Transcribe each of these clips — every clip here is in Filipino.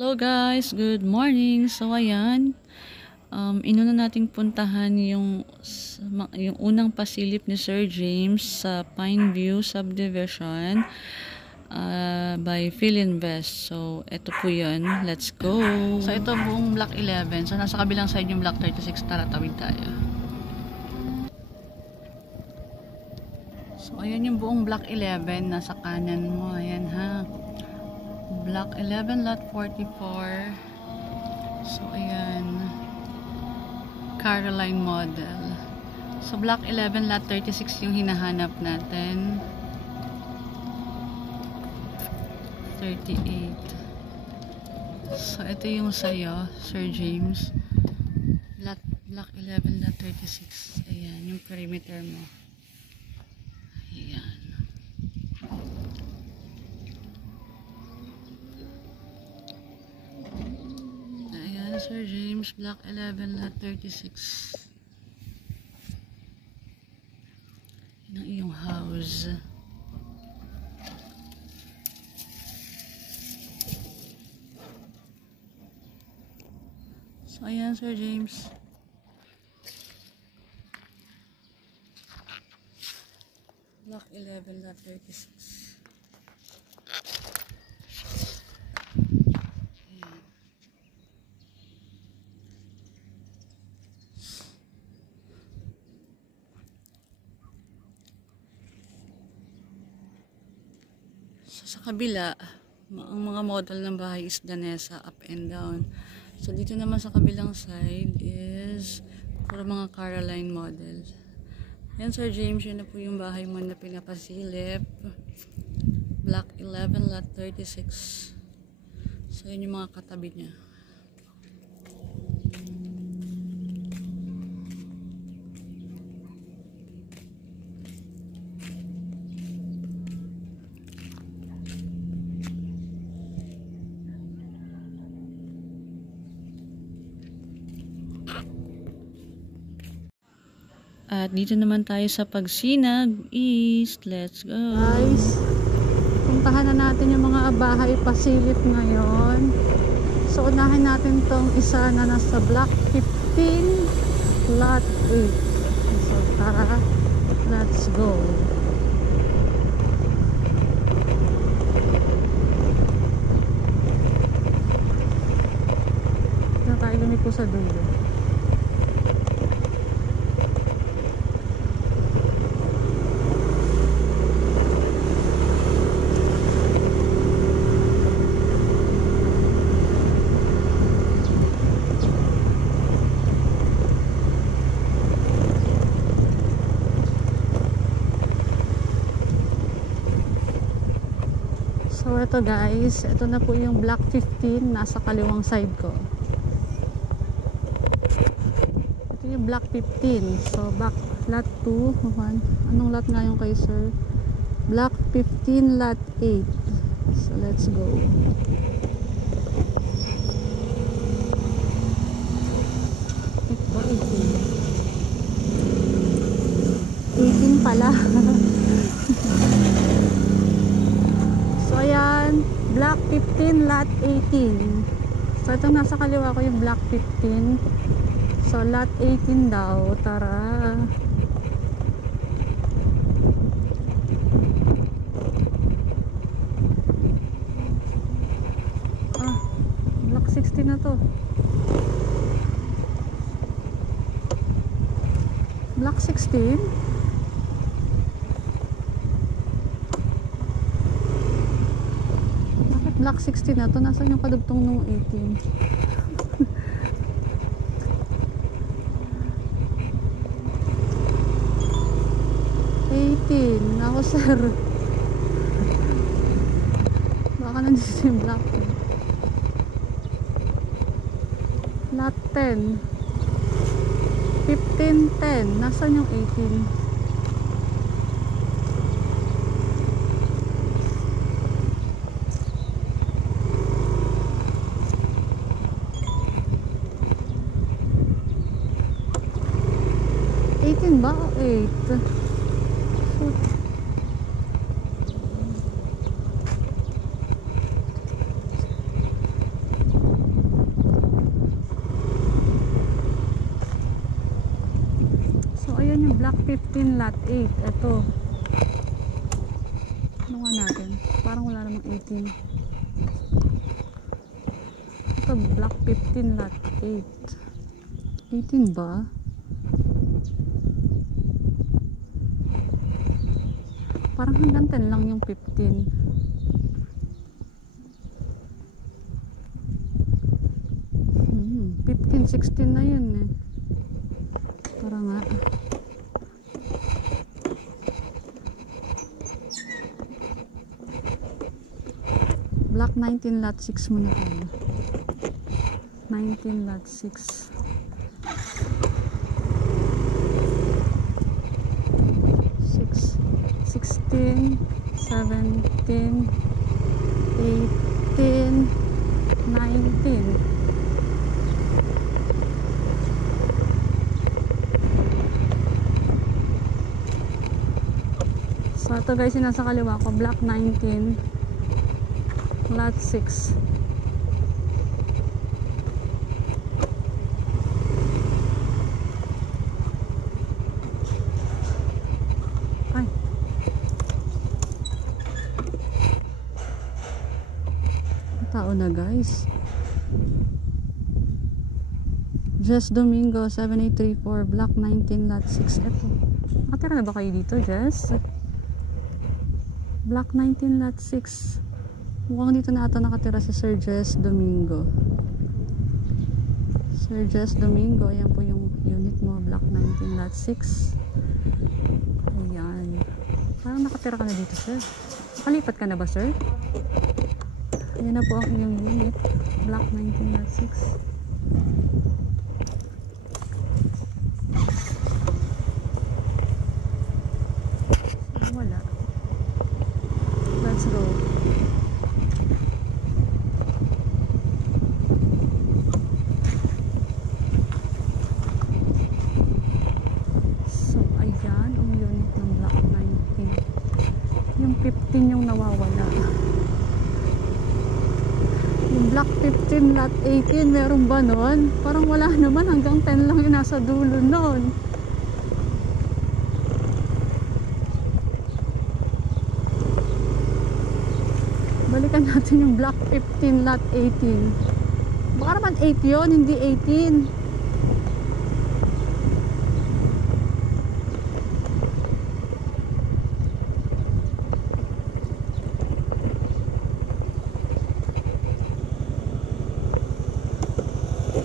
Hello guys, good morning. So ayan, inuna nating puntahan yung unang pasilip ni Sir James sa Pineview Subdivision by Philinvest. So ito po yun, let's go. So ito buong block 11. So nasa kabilang side yung block 36, tara tawid tayo. So ayan yung buong block 11, nasa kanan mo, ayan ha. Block 11, lot 44. So, ayan. Caroline model. So, block 11, lot 36 yung hinahanap natin. 38. So, ito yung sayo, Sir James. Block 11, lot 36. Ayan, yung perimeter mo. Ayan. Sir James, block 11, lot 36. Yan ang iyong house. So, ayan, Sir James. Block 11, lot 36. Sa kabila, ang mga model ng bahay is Danesa, up and down. So, dito naman sa kabilang side is puro mga Caroline model. Yan, Sir James, yun na po yung bahay mo na pinapasilip. Block 11, lot 36. So, yun yung mga katabi niya. At dito naman tayo sa Pagsinag East. Let's go. Guys, puntahan na natin yung mga bahay pasilip ngayon. So, unahin natin tong isa na nasa block 15, lot 8. So, tara, let's go. Na tayo lumiko sa dulo. So ito guys, ito na po yung block 15 nasa kaliwang side ko. Ito yung block 15. So back lot 2, anong lot nga yung kay sir? Block 15 lot 8. So let's go. Ito ba 18? 18 pala. So ayan, block 15, lot 18. So itong nasa kaliwa ko yung block 15. So lot 18 daw, tara. Block 16 na to. Block 16? Block 16 na to. Nasaan yung kadugtong nung 18? 18. Ako sir. Baka nandito yung block. Lot 10. 15, 10. Nasaan yung 18? ba o 8? 15 lot 8. Ito. Ano nga natin? Parang wala namang 18. Ito, block 15 lot 8. 18 ba? Parang hanggang 10 lang yung 15. 15, 16 na yun eh. Para nga. Block 19 lot 6 muna tayo. 19 lot 6. 16, 17, 18, 19. So ito guys, yung nasa kaliwa ko, block 19 lot 6. Ay, tao na guys. Jess Domingo 7834 block 19 lot 6. Eto, nakatira na ba kayo dito, Jess? Block 19 lot 6. Mukhang dito na ata nakatira si Sir Jess Domingo. Sir Jess Domingo, ayan po yung unit mo, block 19 lot 6. Ayan. Parang nakatira ka na dito, sir. Nakalipat ka na ba, sir? Ayan na po ang iyong unit, block 19 lot 6. Wala. Let's go. So, ayan ang unit ng block 19. Yung 15 yung nawawala. Yung block 15 lot 18, meron ba nun? Parang wala naman, hanggang 10 lang yung nasa dulo nun. Balikan natin yung block 15 lot 18. Baka naman 8 yun, hindi 18.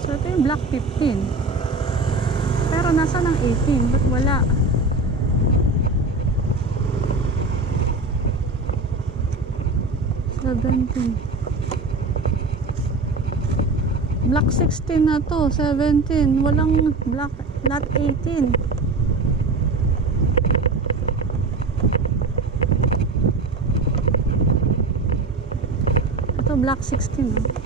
So ito yung block 15. Pero nasa ng 18? Ba't wala? Block 16 na to, 17. Walang block lot 18. Ito block 16.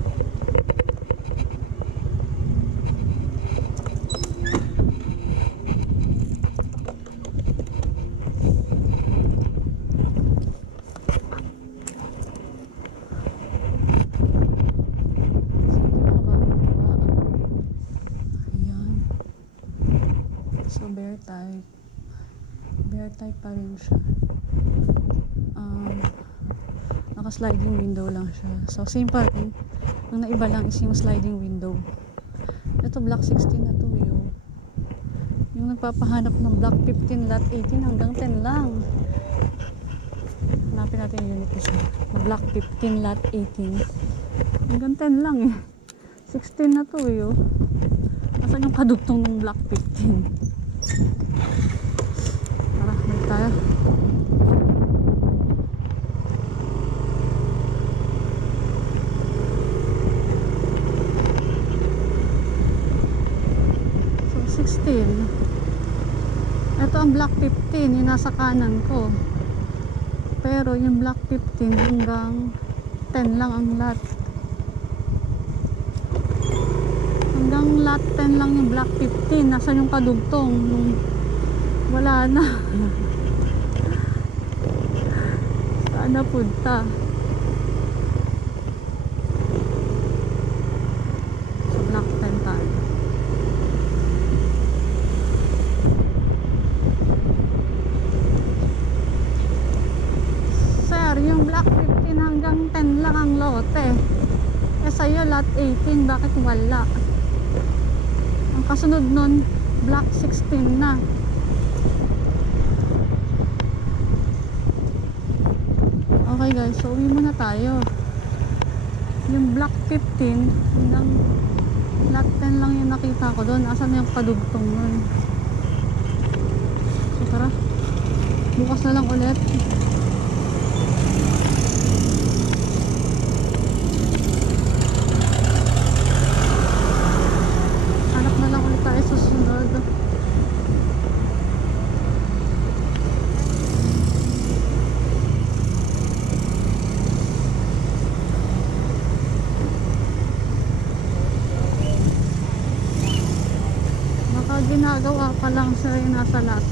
So bear type pa rin siya. Naka sliding window lang siya, so same pa rin. Ang naiba lang is yung sliding window. Ito block 16 na to yung nagpapahanap ng block 15 lot 18 hanggang 10 lang. Hanapin natin yung unit isa, block 15 lot 18 hanggang 10 lang eh. 16 na to Nasaan yung kadugtong ng block 15? Tara, balik tayo. So 16. Ito ang block 15, yung nasa kanan ko. Pero yung block 15 hanggang 10 lang ang lot. Hanggang lot 10 lang yung block 15. Nasaan yung kadugtong? Wala na. Saan na punta? Sa block 10 tayo. lang ang lote. Eh sa'yo lot 18, bakit wala? Ang kasunod nun, block 16 na. Okay guys, so uwi muna tayo. Yung block 15 hanggang lot 10 lang yung nakita ko doon. Asan yung kadugtong nun? So tara, bukas na lang ulit. Hanap na lang ulit tayo sa sunod. Ginagawa pa lang siya yung nasa lot